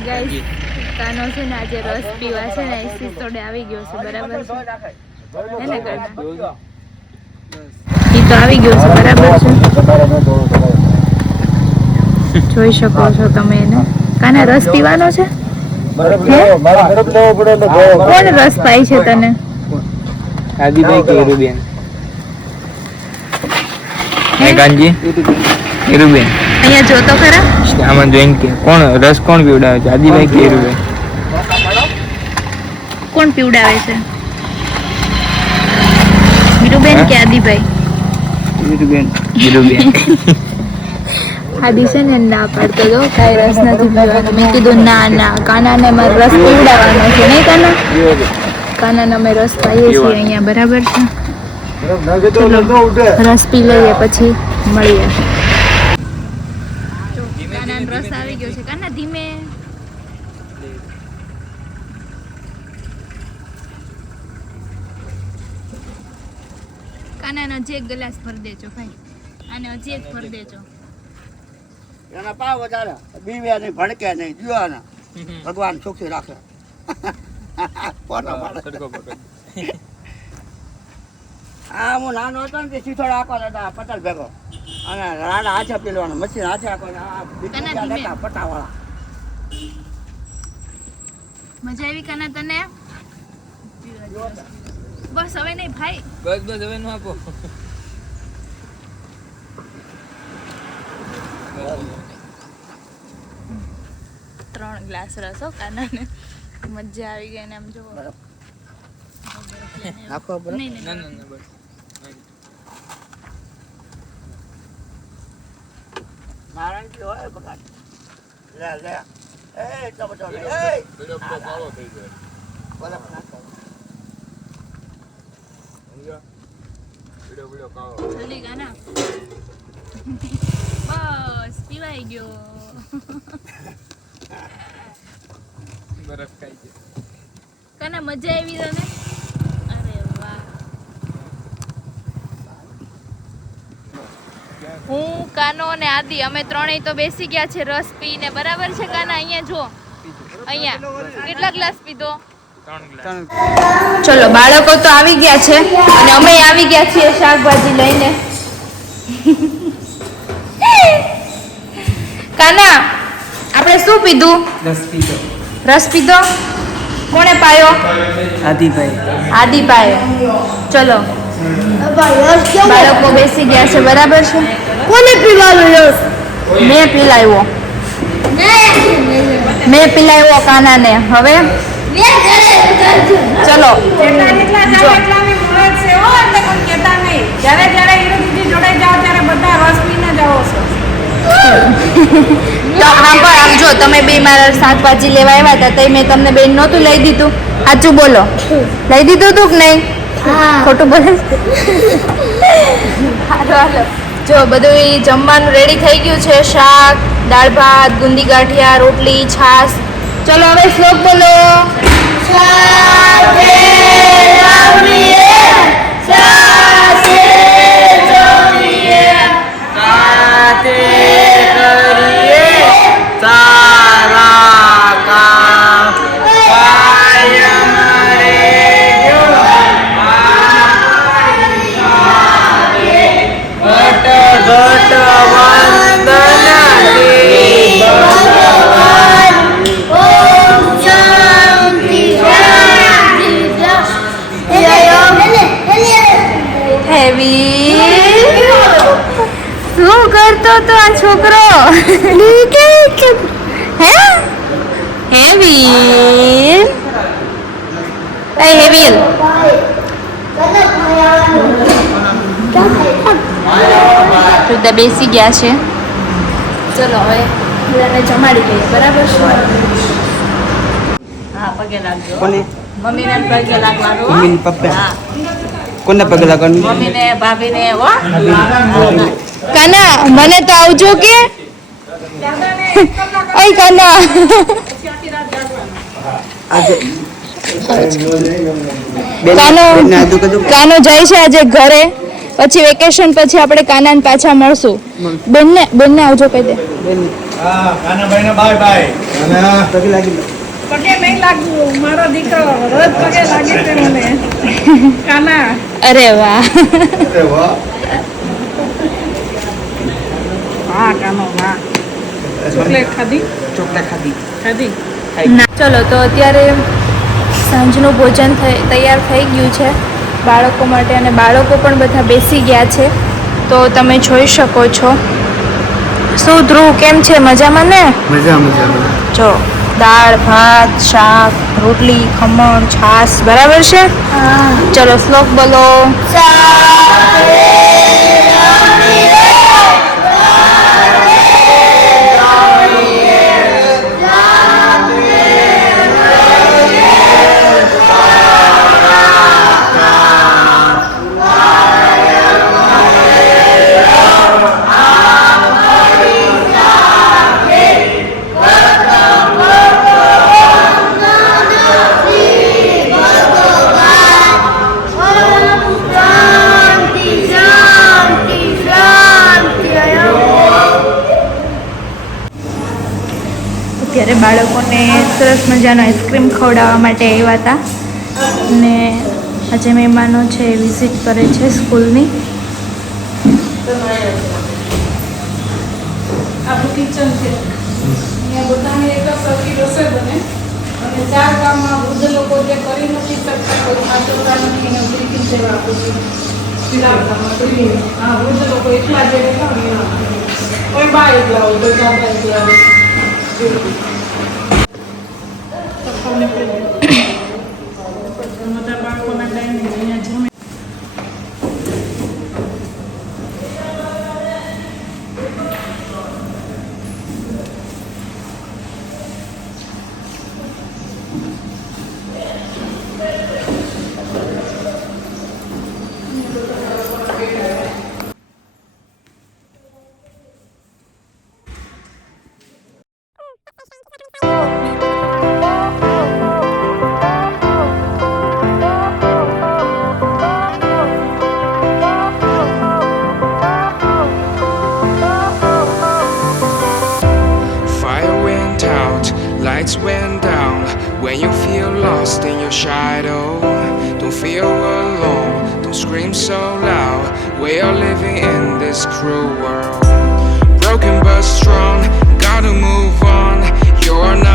Guys કાનો છે ને આજે રસ પીવા છે ને સિસોડે આવી ગયો છે બરાબર છે એને કાના ઈ તો આવી ગયો છે બરાબર છે જોઈ શકો છો તમે એને કાના રસ પીવાનો છે કોણ રસ પાય છે તને આદિભાઈ કે હીરુબેન હે કાનજી હીરુબેન અહીંયા જો તો ખરા આમાં જોઈન કે કોણ રસ કોણ પીવડાવે છે આદિભાઈ કે હીરુબેન કોણ પીવડાવે છે હીરુબેન કે આદિભાઈ હીરુબેન આદિ છે ને ના પાડતો તો કાંઈ રસ નથી પીવાનો મેં કીધું ના ના કાનાને મારે રસ પીવડાવવાનો છે નહીં કાના કાનાને અમે રસ પાઈએ છીએ અહીંયા બરાબર છે રસ પી લઈએ પછી મળીએ કાનાનો રસ આવી ગયો છે કાના ધીમે કાનાનો જે ગ્લાસ ભરી દેજો ભાઈ આને હજી એક ભરી દેજો એના પાવ વધારે બીવે નહીં ભડકે નહીં જીવાના ભગવાન સુખી રાખે હા હું નાનો હતો ને તે સીથોડ આખો હતા પટેલ ભેગો અને રાડા હાથે પીલવાનો મશીન હાથે આખો પટાવાળા મજા આવી કાના તને બસ હવે નહીં ભાઈ બસ હવે નો આપો 3 ગ્લાસ રસ હો કાનાને મજા આવી ગઈ ને આમ જો નાખો બરાબર ના બસ નારાયણજી હોય બગાડ લે લે એ એટલો બધો લે એ બીડો કાળો થઈ જાય બરફ નાખો બીડો કાળો જલ્દી કાના બસ પીવાઈ ગયો બરફ ખાઈ છે કાના મજા આવી તને અરે વાહ હું કાનો અને આદિ અમે ત્રણેય તો બેસી ગયા છે રસ પીને બરાબર છે કાના અહીંયા જો અહીંયા કેટલા ગ્લાસ પીધો 3 ગ્લાસ ચલો બાળકો તો આવી ગયા છે અને અમે આવી ગયા છીએ શાકભાજી લઈને કાના આપણે શું પીધું રસ પીધો કોણે પાયો આદિ પાયો ચલો બાળકો બેસી ગયા છે બરાબર છે કોને પીવાનો રસ મેં પીલાવ્યો કાનાને હવે ચલો તો આમ જો તમે બે મારા શાકભાજી લેવા આવ્યા હતા તો મેં તમને બેન નહોતું લઈ દીધું સાચું બોલો લઈ દીધું તું કે નહીં ખોટું બોલે હાલો જો બધું જમવાનું રેડી થઈ ગયું છે શાક દાળ ભાત ગુંદી ગાંઠિયા રોટલી છાશ ચલો હવે શ્લોક બોલો શું કરતો તો આ છોકરો હે હેવીલ બધા બેસી ગયા છે ચલો હવે બધાને જમાડી લઈએ બરાબર છે હા પગે લાગજો મમ્મીને પગે લાગવાનું મમ્મી પપ્પા કોને પગે લાગવાનું મમ્મીને ભાભીને હો કાના મને તો આવજો કે ઓય કાના કાનો જાય છે આજે ઘરે પછી વેકેશન પછી આપણે કાનાને પાછા મળશું બંને આવજો કહી દે હા કાનાભાઈ ને બાય બાય કાના પગે લાગી પગે નહીં લાગવું મારો દીકરો રોજ પગે લાગે છે મને કાના અરે વાહ અરે વાહ હા કાનો વાહ ચોકલેટ ખાધી ખાધી ચલો તો અત્યારે સાંજનું ભોજન તૈયાર થઈ ગયું છે બાળકો માટે અને બાળકો પણ બધા બેસી ગયા છે તો તમે જોઈ શકો છો. શું ધ્રુવ કેમ છે મજામાં ને? મજા જો દાળ ભાત શાક રોટલી ખમણ છાશ બરાબર છે. ચલો શ્લોક બોલો. અત્યારે બાળકોને સરસ મજાનો આઈસ્ક્રીમ ખવડાવવા માટે આવ્યા હતા અને આજે મહેમાનો છે વિઝિટ કરે છે સ્કૂલની. આપણું કિચન છે અહીંયા બધાને એક જ સરખી રસોઈ બને અને 4 ગામમાં વૃદ્ધ લોકો જે કરી નથી શકતા કોઈ સાચવતા નથી એને ટિફિન સેવા આપું છું પીલાવતામાં ટિફિન હા વૃદ્ધ લોકો એકલા જે રહેતા હોય એના કોઈ બા એકલા હોય કોઈ દાદા એકલા હોય બધા બાળકોના ટાઈમે અહીંયા જમે Lights went down when you feel lost in your shadow. Don't feel alone, don't scream so loud. We are living in this cruel world. Broken but strong, gotta move on. You're not